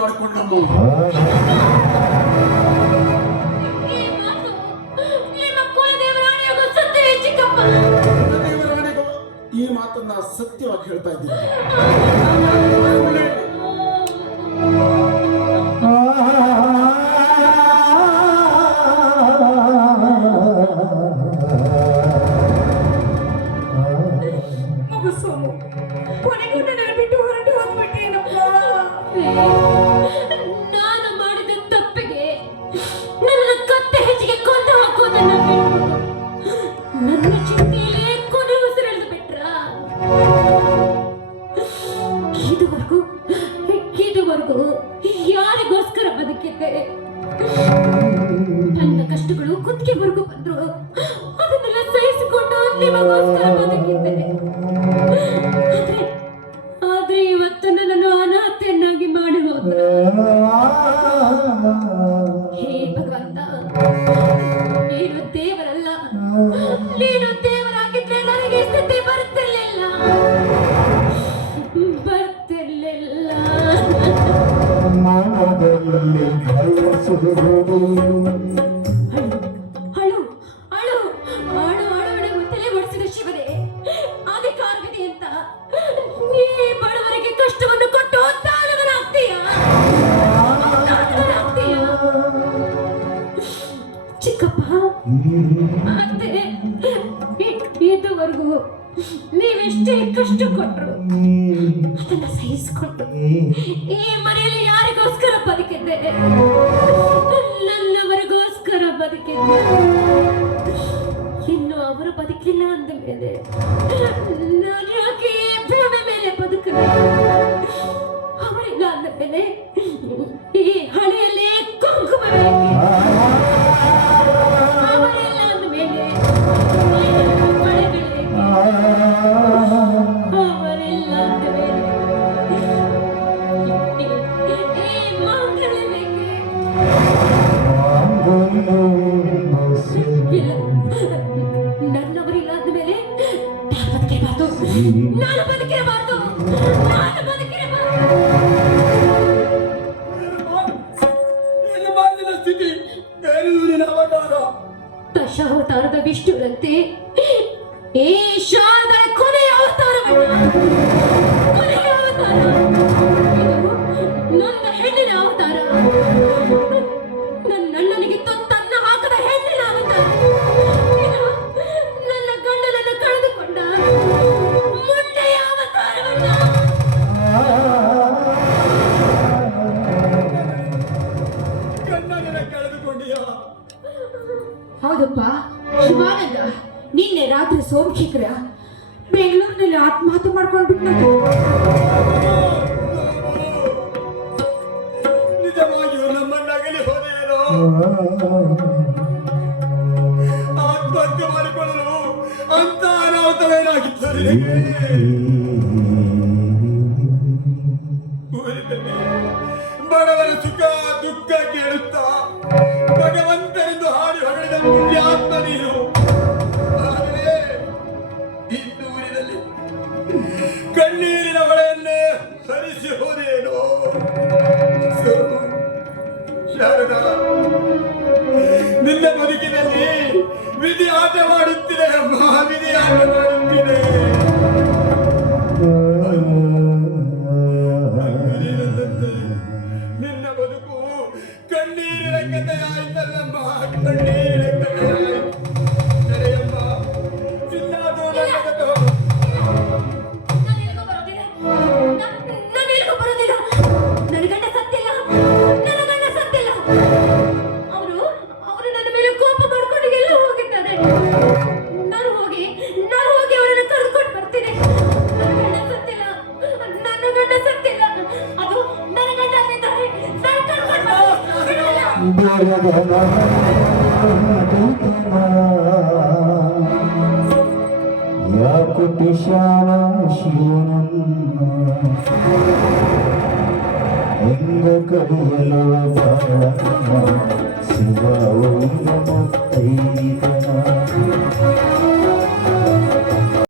ಮಾಡಿಕೊಂಡಮ್ಮ. ಕುಲದೇವರಾಣಿಗೂ ಈ ಮಾತನ್ನ ಸತ್ಯವಾಗಿ ಹೇಳ್ತಾ ಇದ್ದೀನಿ. ನಾನು ಮಾಡಿದ ತಪ್ಪಿಗೆ ನನ್ನ ಕತ್ತೆ ಹೆಚ್ಚಿಗೆ ಕೊಂದು ಹಾಕೋದನ್ನ ಬಿಟ್ಟು ನನ್ನ ಚಿಂತೆಯಲ್ಲೇ ಕೊನೆ ಉಸಿರೆಳೆದು ಬಿಟ್ರ. ಇದುವರೆಗೂ ಯಾರಿಗೋಸ್ಕರ ಬದುಕಿದ್ದೆ? ನನ್ನ ಕಷ್ಟಗಳು ಕುತ್ತಿಗೆವರೆಗೂ ಬಂದ್ರು ಅದನ್ನೆಲ್ಲ ಸಹಿಸಿಕೊಂಡು ನಿಮಗೋಸ್ಕರ ಬದುಕಿದ್ದೆ. ಆದ್ರೆ ಇವತ್ತು ನನ್ನನ್ನು ಅನಾಥೆಯನ್ನಾಗಿ ಮಾಡಿ ಹೋದ್ರ. ಹೇ ಭಗವಂತ, ನೀನು ದೇವರಲ್ಲ. ನೀನು ದೇವರಾಗಿದ್ರೆ ನನಗೆ ಸ್ಥಿತಿ ಬರ್ತಿರ್ಲಿಲ್ಲ. ತಲೆ ಬಡಿಸಿದ ಶಿವನೇ, ಅಧಿಕಾರವಿದೆ ಅಂತ ನೀ ಬಡವರಿಗೆ ಕಷ್ಟವನ್ನು ಕೊಟ್ಟು ತಾಳವನಾಗ್ತೀಯ. ಚಿಕ್ಕಪ್ಪ, ಅತ್ತೆ, ಇದುವರೆಗೂ ನೀವೆಷ್ಟೇ ಕಷ್ಟ ಕೊಟ್ರು ಅದನ್ನ ಸಹಿಸಿಕೊಂಡು ಈ ಮನೆಯಲ್ಲಿ ಯಾರಿಗೋಸ್ಕರ ಬದುಕಿದ್ದೆ? ನನ್ನವರಿಗೋಸ್ಕರ ಬದುಕಿದ್ದೆ. ಇನ್ನು ಅವರು ಬದುಕಿಲ್ಲ ಅಂದ ಮೇಲೆ ನಾನು ಯಾಕೆ ಭೂಮಿ ಮೇಲೆ ಬದುಕಲಿ? ಅವರಿಲ್ಲ ಅಂದ ಮೇಲೆ ಈ ಹಳೆಯಲ್ಲಿ ಕುಂಕುಮ ಬೇಕೆ? ಅವರಿಲ್ಲ ಅಂದ ಮೇಲೆ ಅವರಿಲ್ಲ ಅಂದ ಮೇಲೆ ಈ ಮಾಂಗಲ್ಯ ಬೇಕೆ? ನನ್ನವರಿಲ್ಲ ಅಂದ ಮೇಲೆ ನಾನು ಬದುಕಿರಬಾರ್ದು. ದಶಾವತಾರದ ವಿಷ್ಣುವಿನಂತೆ ಈ ಶಾರದ ಕೊನೆಯ ಅವತಾರವನ್ನ, ಕೊನೆಯ ಅವತಾರ ನನ್ನ ಹೆಣ್ಣಿನ ಅವತಾರ, ನನ್ನನಿಗೆ ತೊತ್ತನ್ನ ಹಾಕದ ಹೆಣ್ಣಿನ ಅವತಾರ, ನನ್ನ ಗಂಡನನ್ನು ಕಳೆದುಕೊಂಡ ಮುಂಡೆಯ ಅವತಾರವನ್ನ. ಹೌದಪ್ಪ ಶಿವಾನಂದ, ನಿನ್ನೆ ರಾತ್ರಿ ಸೋಮಶೇಖರ ಬೆಂಗಳೂರಿನಲ್ಲಿ ಆತ್ಮಹತ್ಯೆ ಮಾಡ್ಕೊಂಡ್ಬಿಟ್ಟು ನಿಜವಾಗಿಯೂ ನಮ್ಮನ್ನಾಗಲಿ ಹೋದೇನೋ? ಆತ್ಮಹತ್ಯೆ ಮಾಡಿಕೊಳ್ಳಲು ಅಂತ ಅನಾಹುತವೇನಾಗಿದ್ದರೆ ಬಡವರ ಸುಖ ದುಃಖ ಕೇಳುತ್ತಾ ಭಗವಂತನೆಂದು ಹಾಡಿ ಹೊಗಳಿದ ಪುಣ್ಯಾತ್ಮ ನೀನು. ಆದರೆ ಇಂದು ಊರಿನಲ್ಲಿ ಕಣ್ಣೀರಿನ ಹೊಳೆಯನ್ನೇ ಸರಿಸಿ ಹೋದೇನೋ? ಶಾರದಾ, ನಿನ್ನ ಬದುಕಿನಲ್ಲಿ ವಿಧಿ ಆಟ ಮಾಡುತ್ತಿದೆ ಅಮ್ಮ, ವಿಧಿ ಆಟ ಮಾಡುತ್ತಿದೆ. ನಿನ್ನ ಬದುಕು ಕಣ್ಣೀರಿನ ಕಥೆಯಾಯ್ತಲ್ಲಮ್ಮ, ಕಣ್ಣೀರಿನ ಕಥೆಯಾಯ್ತು. ನಡೆಯಮ್ಮ, ಇನ್ನಾದರೂ ನನ್ನ ಗಂಡ ಸತ್ತಿಲ್ಲ. ಅವರು ನನ್ನ ಮೇಲೆ ಕೋಪ ಮಾಡ್ಕೊಂಡು ಎಲ್ಲ ಹೋಗಿದ್ದಾರೆ. ನಾನು ಹೋಗಿ ಅವರನ್ನು ಕರೆದುಕೊಂಡು ಬರ್ತೀನಿ. ನನ್ನ ಗಂಡ ಸತ್ತಿಲ್ಲ. ಅದು ನನ್ನ ಗಂಡ ಅಂದಿದ್ದಾರೆ. ಯಾಕುಟಿಶಾನ ಶಿವನನ್ನ ಹೆಂಗ ಕರೆಯಲು ಶಿವ ಮುತ್ತೈದನ